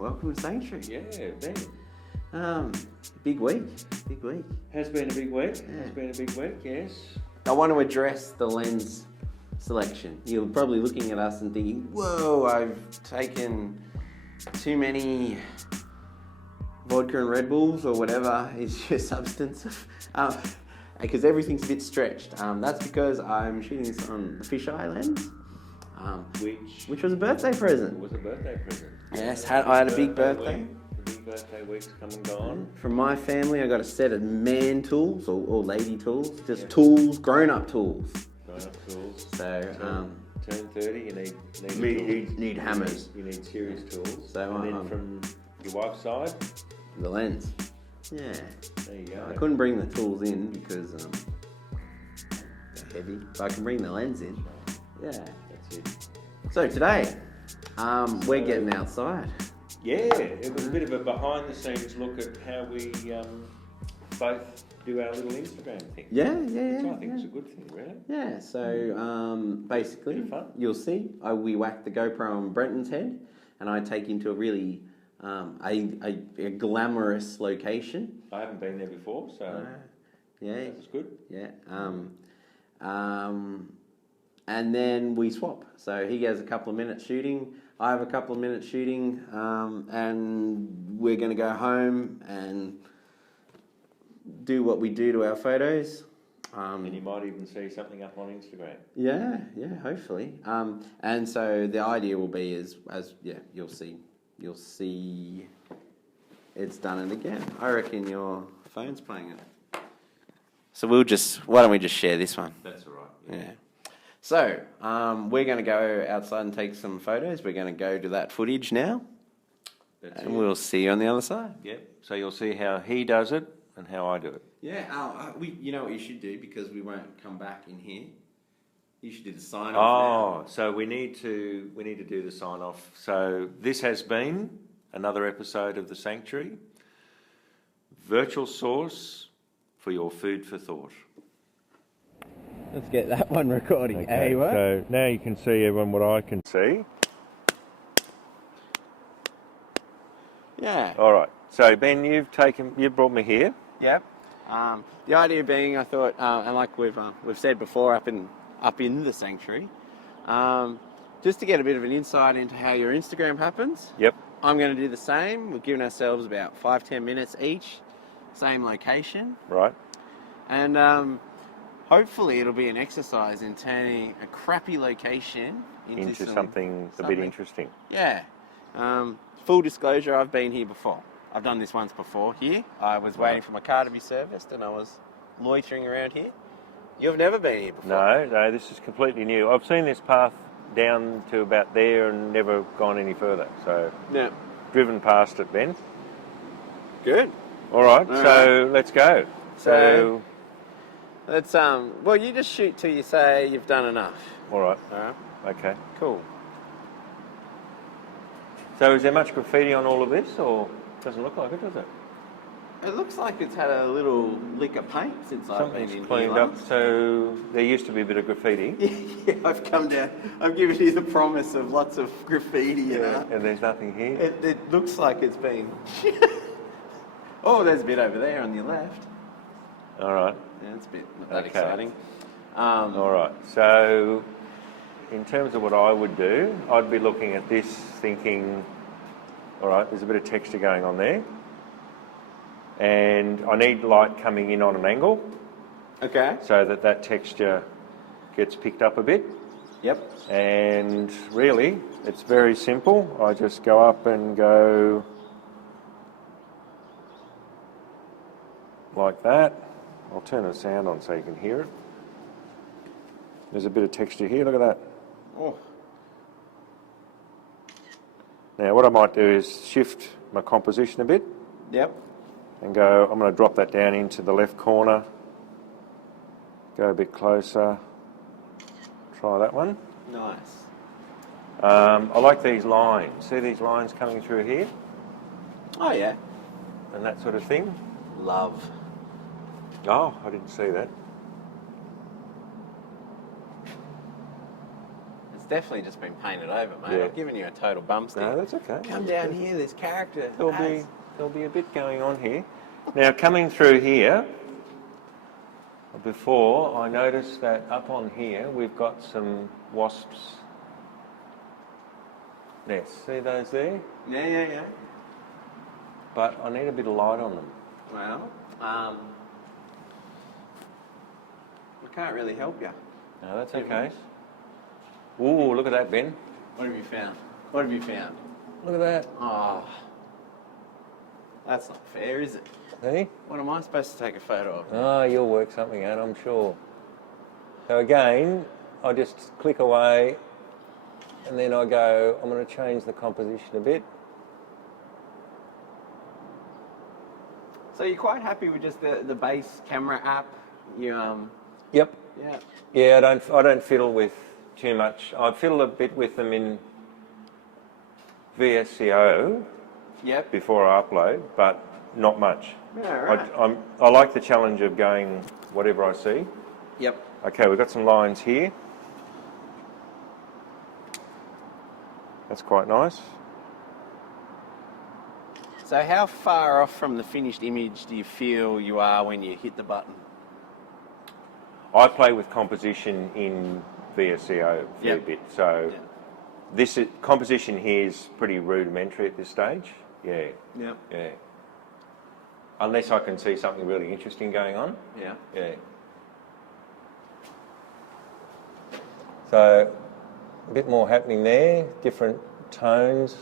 welcome to Sanctuary. Yeah, Ben. Big week. Has been a big week. Yes. I want to address the lens selection. You're probably looking at us and thinking, whoa, I've taken too many vodka and Red Bulls or whatever is your substance. Because everything's a bit stretched. That's because I'm shooting this on the fisheye lens. Which was a birthday present. It was a birthday present. Yes, I had a big birthday. The big birthday week's come and gone. From my family, I got a set of man tools or lady tools, just tools, grown-up tools. Grown-up tools. So, turn 30, you need hammers. You need serious tools. So, and then from your wife's side, the lens. Yeah. There you go. I couldn't bring the tools in because they're heavy, but I can bring the lens in. Yeah. That's it. So today, we're getting outside. Yeah, it was a bit of a behind-the-scenes look at how we both do our little Instagram thing. Yeah. Which I think is a good thing, really. Yeah, so basically, Bit of fun. you'll see, we whack the GoPro on Brenton's head, and I take him to a really a glamorous location. I haven't been there before, so yeah, that's good. Yeah, and then we swap. So he has a couple of minutes shooting, I have a couple of minutes shooting, and we're going to go home and do what we do to our photos. And you might even see something up on Instagram. Yeah, hopefully. And so the idea will be you'll see it's done it again. I reckon your phone's playing it. So why don't we just share this one? That's all right. Yeah. So, we're going to go outside and take some photos. We're going to go to that footage now. We'll see you on the other side. Yeah. So you'll see how he does it and how I do it. Yeah. You know what you should do, because we won't come back in here. You should do the sign off. Oh, so we need to do the sign off. So this has been another episode of The Sanctuary. Virtual source for your food for thought. Let's get that one recording. Okay, so now you can see everyone what I can see. Yeah. All right. So Ben, you've brought me here. Yep. The idea being, I thought, and like we've said before, up in the Sanctuary, just to get a bit of an insight into how your Instagram happens. Yep. I'm going to do the same. We've given ourselves about 5-10 minutes each, same location. Right. And hopefully it'll be an exercise in turning a crappy location into something a bit interesting. Yeah. Full disclosure, I've been here before. I've done this once before here. I was waiting for my car to be serviced and I was loitering around here. You've never been here before? No, this is completely new. I've seen this path down to about there and never gone any further. So, yeah. Driven past it, Ben. Good. All right, let's go. So let's well, you just shoot till you say you've done enough. All right. Okay. Cool. So is there much graffiti on all of this, or doesn't look like it, does it? It looks like it's had a little lick of paint since I've been in here. Cleaned up, so there used to be a bit of graffiti. Yeah, I've come down. I've given you the promise of lots of graffiti. And there's nothing here. It looks like it's been. Oh, there's a bit over there on your left. All right. Yeah, it's a bit not that exciting. All right. So, in terms of what I would do, I'd be looking at this, thinking, all right, there's a bit of texture going on there. And I need light coming in on an angle. Okay. So that texture gets picked up a bit. Yep. And really, it's very simple. I just go up and go like that. I'll turn the sound on so you can hear it. There's a bit of texture here, look at that. Oh. Now what I might do is shift my composition a bit. Yep. And go, I'm going to drop that down into the left corner. Go a bit closer. Try that one. Nice. I like these lines. See these lines coming through here? Oh yeah. And that sort of thing. Love. Oh, I didn't see that. definitely just been painted over, mate. Yeah. I've given you a total bump stick. No, that's okay. Come down here, this character. There'll be a bit going on here. Now, coming through here, before I noticed that up on here we've got some wasps' nests. See those there? Yeah. But I need a bit of light on them. Well, I can't really help you. No, that's okay. Ooh, look at that, Ben. What have you found? What have you found? Look at that. Oh, that's not fair, is it? See? What am I supposed to take a photo of? Oh, you'll work something out, I'm sure. So again, I just click away and then I go, I'm going to change the composition a bit. So you're quite happy with just the base camera app? Yep. Yeah. Yeah, I don't fiddle with too much. I fiddle a bit with them in VSCO Yep. before I upload, but not much. Yeah, right. I like the challenge of going whatever I see. Yep. Okay, we've got some lines here. That's quite nice. So how far off from the finished image do you feel you are when you hit the button? I play with composition in VSCO a fair Yep. bit, so composition here is pretty rudimentary at this stage. Yeah. Yep. Yeah. Unless I can see something really interesting going on. Yeah. Yeah. So a bit more happening there, different tones.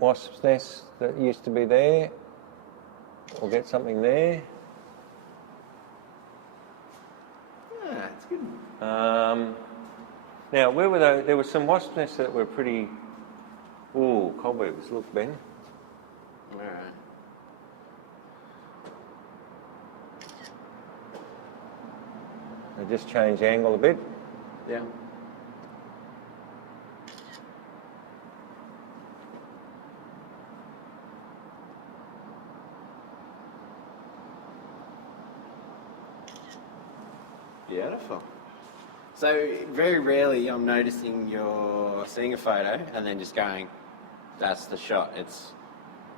Wasp's nest that used to be there. We'll get something there. Yeah, it's good. Now, where were they? There were some wasp nests that were pretty... Ooh, cobwebs. Look, Ben. All right. I just change angle a bit. Yeah. Beautiful. So very rarely I'm noticing you're seeing a photo and then just going, that's the shot.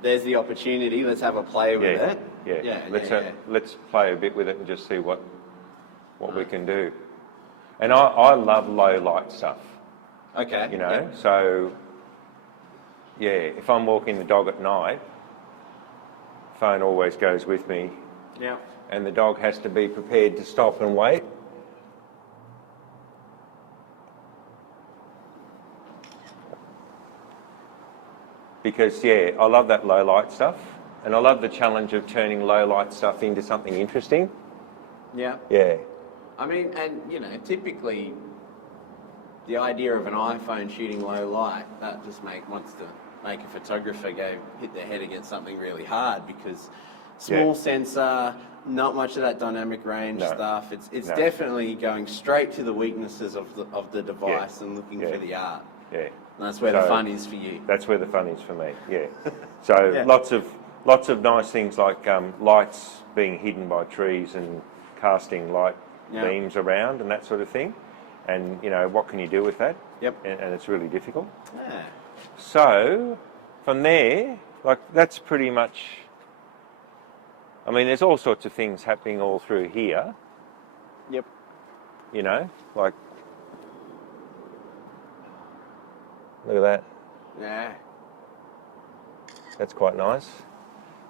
There's the opportunity, let's have a play with it. Yeah. Let's play a bit with it and just see what we can do. And I love low light stuff. Okay. You know, so yeah, if I'm walking the dog at night, phone always goes with me. Yeah. And the dog has to be prepared to stop and wait. Because, yeah, I love that low light stuff. And I love the challenge of turning low light stuff into something interesting. Yeah. Yeah. I mean, and, typically the idea of an iPhone shooting low light, that just wants to make a photographer go hit their head against something really hard because small sensor, not much of that dynamic range stuff. It's definitely going straight to the weaknesses of the device and looking for the art. Yeah. And that's where the fun is for you. That's where the fun is for me, yeah. So lots of nice things like lights being hidden by trees and casting light beams around and that sort of thing. And, what can you do with that? Yep. And it's really difficult. Yeah. So, from there, that's pretty much... I mean, there's all sorts of things happening all through here. Yep. Look at that. Yeah. That's quite nice.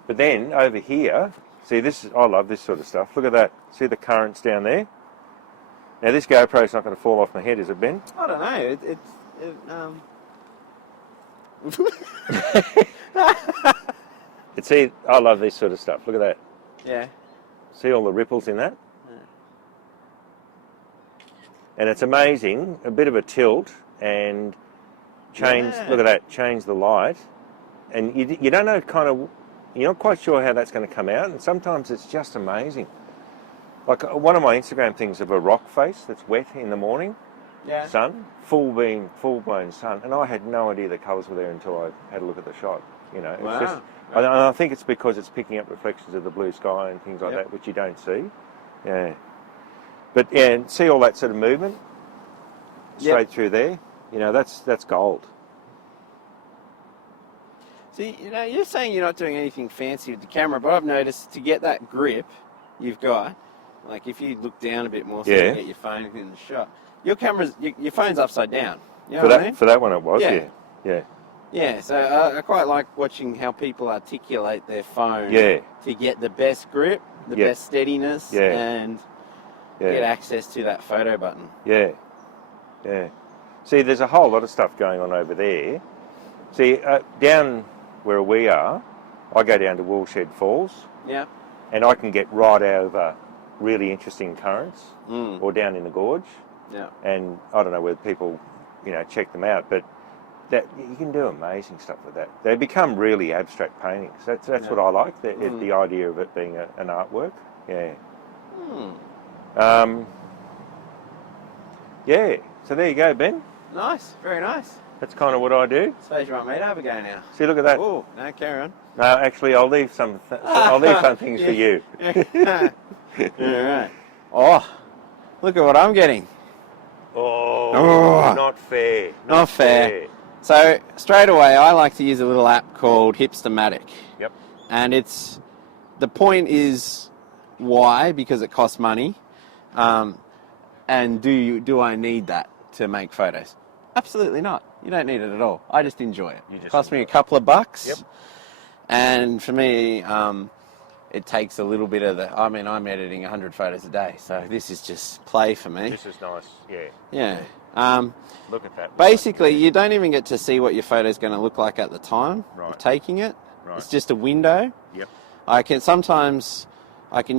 But then, over here, see I love this sort of stuff. Look at that. See the currents down there? Now, this GoPro's not going to fall off my head, is it, Ben? I don't know. I love this sort of stuff. Look at that. Yeah. See all the ripples in that? Yeah. And it's amazing, a bit of a tilt and look at that, change the light. And you don't know you're not quite sure how that's going to come out. And sometimes it's just amazing. Like one of my Instagram things of a rock face that's wet in the morning. Yeah. Sun, full blown sun. And I had no idea the colours were there until I had a look at the shot. It's wow. And I think it's because it's picking up reflections of the blue sky and things like that, which you don't see. Yeah. But yeah, and see all that sort of movement straight Yep. through there. You know, that's gold. So, you know, you're saying you're not doing anything fancy with the camera, but I've noticed to get that grip you've got, like if you look down a bit more so Yeah. you get your phone in the shot, your phone's upside down. You know what I mean? For that one it was, Yeah. yeah. Yeah, so I quite like watching how people articulate their phone Yeah. to get the best grip, the Yeah. best steadiness, Yeah. and Yeah. get access to that photo button. Yeah, yeah. See, there's a whole lot of stuff going on over there. See, down where we are, I go down to Woolshed Falls, Yeah. and I can get right over really interesting currents, Mm. or down in the gorge. Yeah. And I don't know whether people, you know, check them out, but that you can do amazing stuff with that. They become really abstract paintings. That's Yeah. what I like. The idea of it being an artwork. Yeah. Mm. Yeah. So there you go, Ben. Nice, very nice. That's kind of what I do. Suppose you want me to have a go now. See, look at that. Oh, no, carry on. No, actually, I'll leave some things for you. Yeah. All right. Oh, look at what I'm getting. Oh, not fair. Not fair. So straight away, I like to use a little app called Hipstamatic. Yep. And the point is why? Because it costs money. And do I need that to make photos? Absolutely not. You don't need it at all. I just enjoy it. It costs me a couple of bucks. Yep. And for me, it takes a little bit of I'm editing 100 photos a day, so this is just play for me. This is nice. Yeah. Yeah. Look at that. Basically, you don't even get to see what your photo is going to look like at the time Right. of taking it. Right. It's just a window. Yep. I can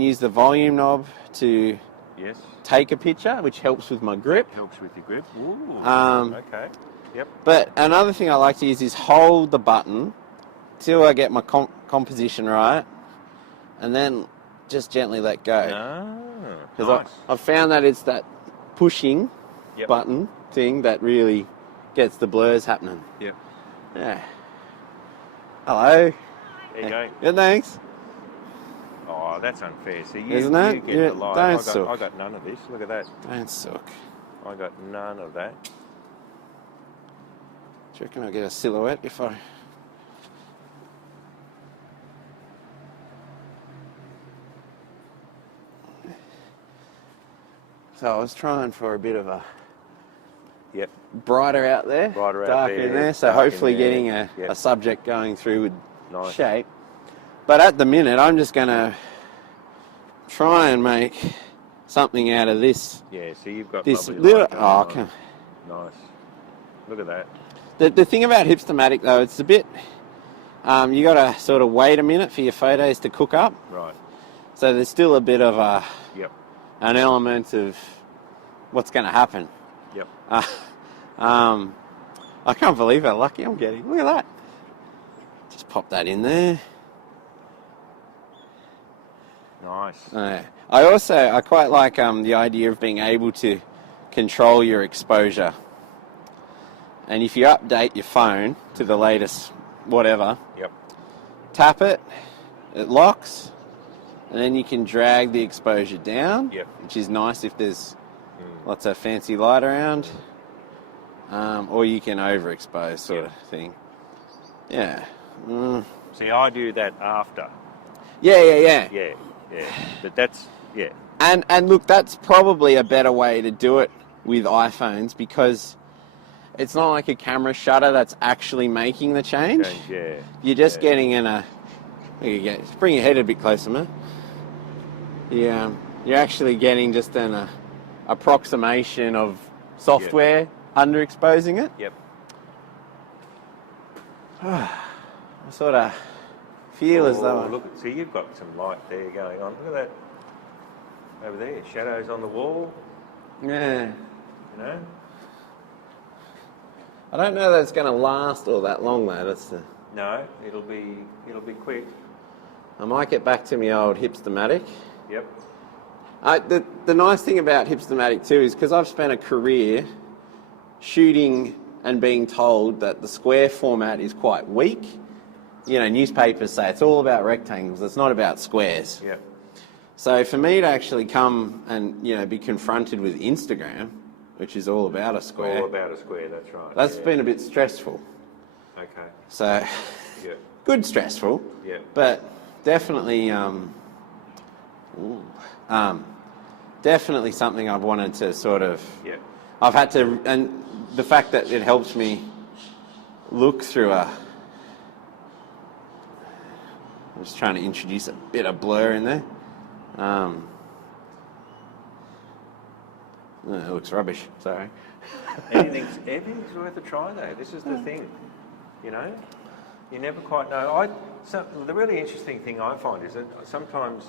use the volume knob to Yes. take a picture, which helps with my grip. Helps with your grip. Ooh. Okay. Yep. But another thing I like to use is hold the button till I get my composition right, and then just gently let go. Nice. I've found that it's that pushing Yep. button thing that really gets the blurs happening. Yep. Yeah. Hello. There you go. Good, thanks. Oh, that's unfair. See, Isn't it? you get Yeah, the light. don't suck. I got none of this. Look at that. Don't suck. I got none of that. Do you reckon I'll get a silhouette if I... So I was trying for a bit of a Yep. brighter out there, Brighter out darker there, in there, so dark in hopefully there. getting Yep. a subject going through with Nice. shape. But at the minute, I'm just going to try and make something out of this. Yeah. See, you've got This lovely little... light going Oh, on. come. Nice. Look at that. The thing about Hipstamatic, though, it's a bit... you got to sort of wait a minute for your photos to cook up. Right. So there's still a bit of Yep. an element of what's going to happen. Yep. I can't believe how lucky I'm getting. Look at that. Just pop that in there. Nice. I quite like the idea of being able to control your exposure. And if you update your phone to the latest whatever, Yep. tap it, it locks, and then you can drag the exposure down, Yep. which is nice if there's lots of fancy light around, or you can overexpose sort of thing. Yeah. See, I do that after. Yeah. Yeah. But that's And look, that's probably a better way to do it with iPhones because it's not like a camera shutter that's actually making the change. Yeah. You're just getting in a... There you go. Bring your head a bit closer, man. Yeah, you're actually getting just an approximation of software underexposing it. Yep. I sort of feel as though... Look, see, you've got some light there going on. Look at that. Over there, shadows on the wall. Yeah. You know? I don't know that it's going to last all that long, though. That's the... No, it'll be quick. I might get back to my old Hipstamatic. Yep. The nice thing about Hipstamatic too is because I've spent a career shooting and being told that the square format is quite weak. You know, newspapers say it's all about rectangles, it's not about squares. Yep. So for me to actually come and, you know, be confronted with Instagram, which is all about a square. All about a square, that's right. That's been a bit stressful. Okay. So, Yeah. good stressful. Yeah. But definitely, definitely something I've wanted to sort of. Yeah. I've had to, and the fact that it helps me look through a. I'm just trying to introduce a bit of blur in there. It looks rubbish. Sorry. Everything's worth a try, though. This is the thing, you know. You never quite know. The really interesting thing I find is that sometimes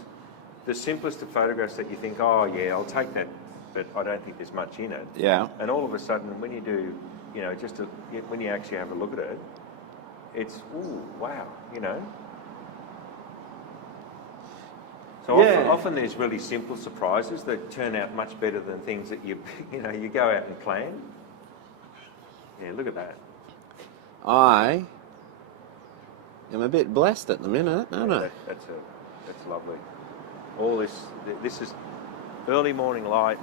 the simplest of photographs that you think, oh yeah, I'll take that, but I don't think there's much in it. Yeah. And all of a sudden, when you do, you know, when you actually have a look at it, it's ooh, wow, you know. So often there's really simple surprises that turn out much better than things that you go out and plan. Yeah, look at that. I am a bit blessed at the minute, aren't I? That's lovely. All this is early morning light,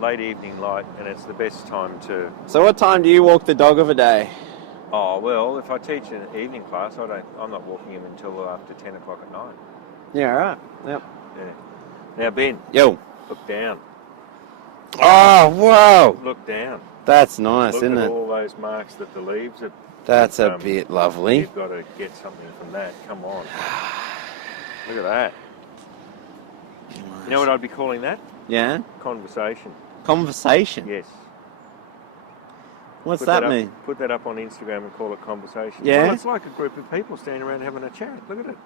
late evening light, and it's the best time to. So what time do you walk the dog of a day? Oh well, if I teach an evening class, I'm not walking him until after 10 o'clock at night. Yeah, right. Yep. Yeah. Now Ben. Yo. Look down. Oh, whoa. Look down. That's nice, Look isn't at it? all those marks that the leaves have. That's a bit lovely. You've got to get something from that. Come on. Look at that. Nice. You know what I'd be calling that? Yeah? Conversation. Conversation? Yes. What's that mean? Put that up on Instagram and call it conversation. Yeah? Well, it's like a group of people standing around having a chat. Look at it.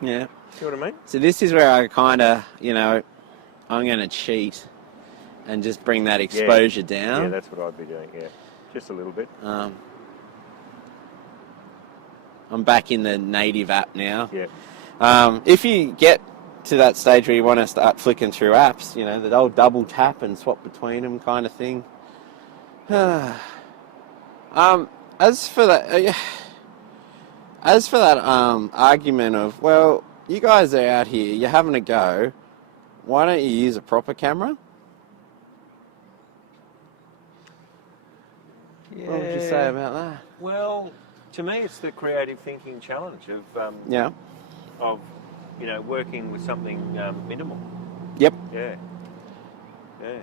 Yeah. See what I mean? So this is where I kind of, you know, I'm going to cheat and just bring that exposure down. Yeah, that's what I'd be doing, yeah. Just a little bit. I'm back in the native app now. Yeah. If you get to that stage where you want to start flicking through apps, you know, the old double tap and swap between them kind of thing. As for that argument of, well, you guys are out here, you're having a go, why don't you use a proper camera? Yeah. What would you say about that? Well, to me, it's the creative thinking challenge of, you know, working with something minimal. Yep. Yeah. Yeah.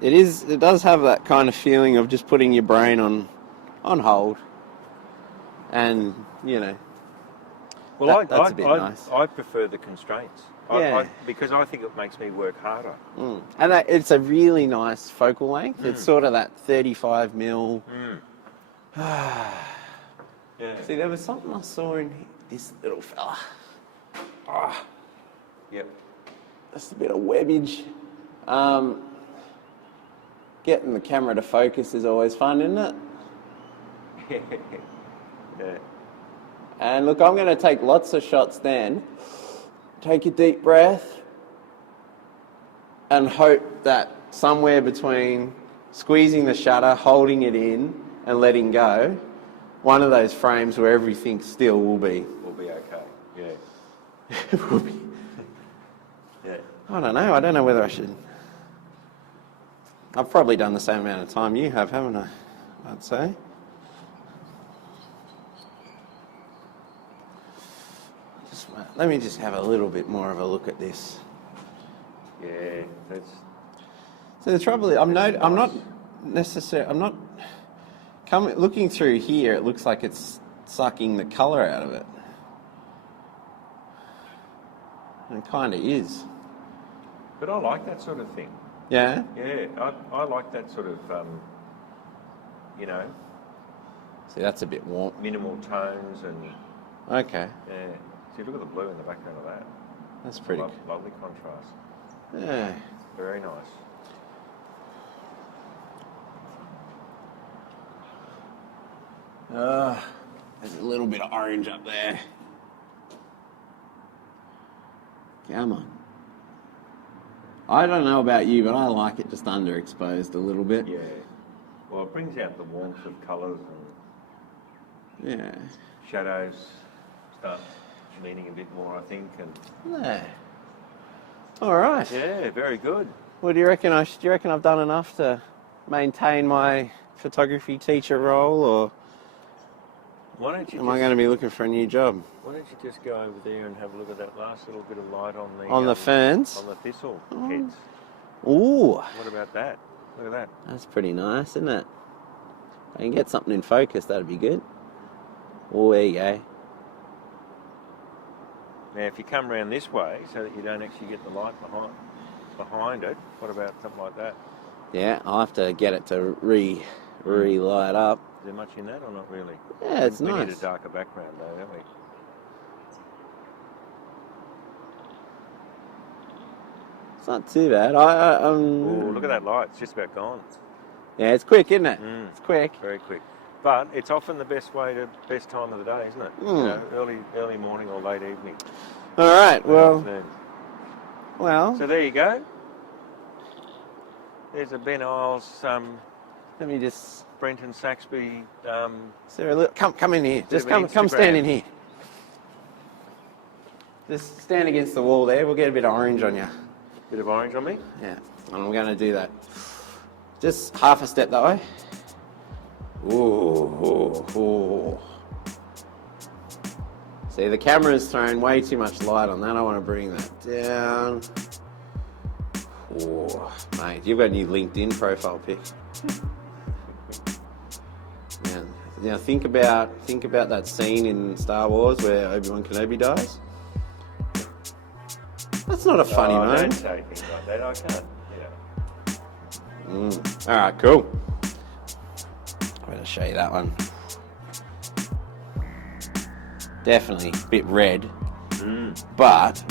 It does have that kind of feeling of just putting your brain on hold. And, you know, well, that's a bit nice. I prefer the constraints. Yeah. Because I think it makes me work harder. Mm. And it's a really nice focal length. It's sort of that 35 mil. Yeah. See, there was something I saw in this little fella. Yep. Just a bit of webbage. Getting the camera to focus is always fun, isn't it? Yeah. And look, I'm going to take lots of shots then. Take a deep breath and hope that somewhere between squeezing the shutter, holding it in and letting go, one of those frames where everything's still will be okay. Yeah. will be. Yeah. I don't know. I don't know whether I should. I've probably done the same amount of time you have, haven't I? I'd say. Let me just have a little bit more of a look at this. Yeah, that's. So the trouble is, I'm not looking through here. It looks like it's sucking the colour out of it, and it kind of is. But I like that sort of thing. Yeah. Yeah, I like that sort of, you know. See, that's a bit warm. Minimal tones and. Okay. Yeah. See, look at the blue in the background of that. That's pretty. Lovely contrast. Yeah. Very nice. There's a little bit of orange up there. Come on. I don't know about you, but I like it just underexposed a little bit. Yeah. Well, it brings out the warmth of colours and shadows start meaning a bit more, I think. And Yeah. All right. Yeah, very good. Well, do you reckon I've done enough to maintain my photography teacher role, or Why don't you am I going to be looking for a new job? Why don't you just go over there and have a look at that last little bit of light On the ferns? on the thistle heads. Ooh. What about that? Look at that. That's pretty nice, isn't it? If I can get something in focus, that'd be good. Oh, there you go. Now, if you come around this way so that you don't actually get the light behind it, what about something like that? Yeah, I'll have to get it to re-light up. Is there much in that or not really? Yeah, it's nice. We need a darker background though, don't we? It's not too bad. Oh, look at that light. It's just about gone. Yeah, it's quick, isn't it? It's quick. Very quick. But it's often the best time of the day, isn't it? You know, early morning or late evening. All right. Well. So there you go. There's a Ben Isles. Let me just. Brenton Saxby. Sarah, come in here. Just come stand in here. Just stand against the wall there. We'll get a bit of orange on you. Bit of orange on me? Yeah, and I'm going to do that. Just half a step that way. Ooh. See, the camera's thrown way too much light on that. I want to bring that down. Oh, mate, you've got a new LinkedIn profile pic. Now think about that scene in Star Wars where Obi-Wan Kenobi dies. That's not a funny moment. Don't say things like that. I can't. Yeah. All right, cool. I'm going to show you that one. Definitely a bit red, but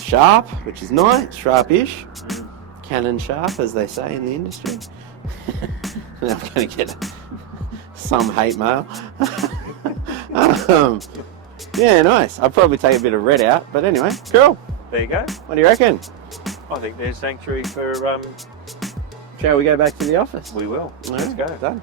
sharp, which is nice, sharpish. Cannon sharp, as they say in the industry. Now I'm going to get some hate mail. Yeah, nice. I'll probably take a bit of red out, but anyway, cool. There you go. What do you reckon? I think there's sanctuary for. Shall we go back to the office? We will. All Let's right, go. Done.